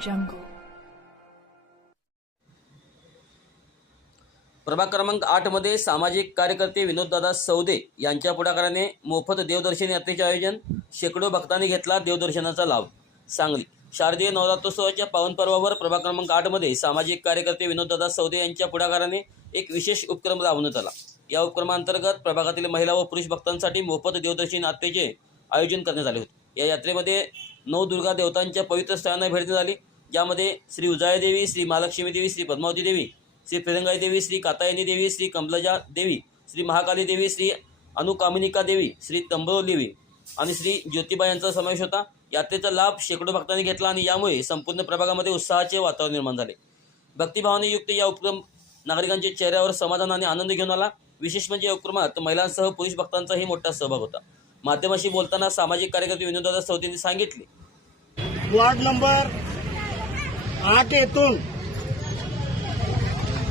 jungle. प्रभाग क्रमांक आठमध्ये सामाजिक कार्यकर्ते विनोददादा सौदे यांच्या पुढाकाराने मोफत देवदर्शन यात्रेचे आयोजन शेकडो भक्तांनी घेतला देवदर्शनाचा लाभ. सांगली शारदीय नवरात्रोत्सवाच्या पावनपर्वावर प्रभाग क्रमांक आठमध्ये सामाजिक कार्यकर्ते विनोददादा सौदे यांच्या पुढाकाराने एक विशेष उपक्रम राबवण्यात आला. या उपक्रमांतर्गत प्रभागातील महिला व पुरुष भक्तांसाठी मोफत देवदर्शन यात्रेचे आयोजन करण्यात आले होते. या यात्रेमध्ये नवदुर्गा देवतांच्या पवित्र स्थळांना भेट देण्यात आली ज्यामध्ये श्री उजाळी देवी श्री महालक्ष्मी देवी श्री पद्मावती देवी श्री फिरंगाई देवी श्री कातायनी देवी श्री कमलजा देवी श्री महाकाली देवी श्री अनुकामिनिका देवी श्री तंबरो देवी आणि श्री ज्योतिबा यांचा समावेश होता. यात्रेचा लाभ शेकडो भक्तांनी घेतला आणि यामुळे संपूर्ण प्रभागामध्ये उत्साहाचे वातावरण निर्माण झाले. भक्तिभावाने युक्त या उपक्रम नागरिकांच्या चेहऱ्यावर समाधान आणि आनंद घेऊन आला. विशेष म्हणजे या उपक्रमात महिलांसह पुरुष भक्तांचाही मोठा सहभाग होता. माध्यमाशी बोलताना सामाजिक कार्यकर्ते विनोददादा चौधरींनी सांगितले. वार्ड नंबर आठ येथून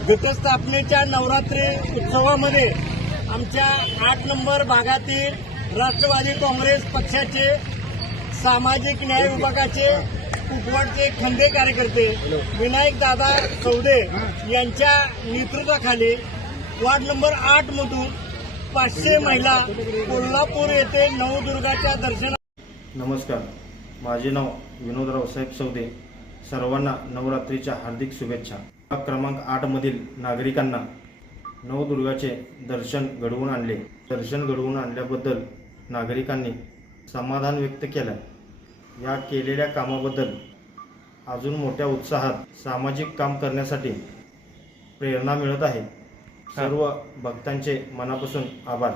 घटस्थापनेच्या नवरात्री उत्सवामध्ये आमच्या आठ नंबर भागातील राष्ट्रवादी काँग्रेस पक्षाचे सामाजिक न्याय विभागाचे कुपवाडचे खंदे कार्यकर्ते विनायक दादा चौधे यांच्या नेतृत्वाखाली वार्ड नंबर आठ मधून पाचशे महिला कोल्हापूर येथे नवदुर्गाच्या दर्शना नमस्कार. माझे नाव विनोदराव साहेब सौदे. सर्वांना नवरात्रीच्या हार्दिक शुभेच्छा. भाग क्रमांक आठमधील नागरिकांना नवदुर्गाचे दर्शन घडवून आणले. दर्शन घडवून आणल्याबद्दल नागरिकांनी समाधान व्यक्त केलं. या केलेल्या कामाबद्दल अजून मोठ्या उत्साहात सामाजिक काम करण्यासाठी प्रेरणा मिळत आहे. सर्व भक्तांचे मनापासून आभार.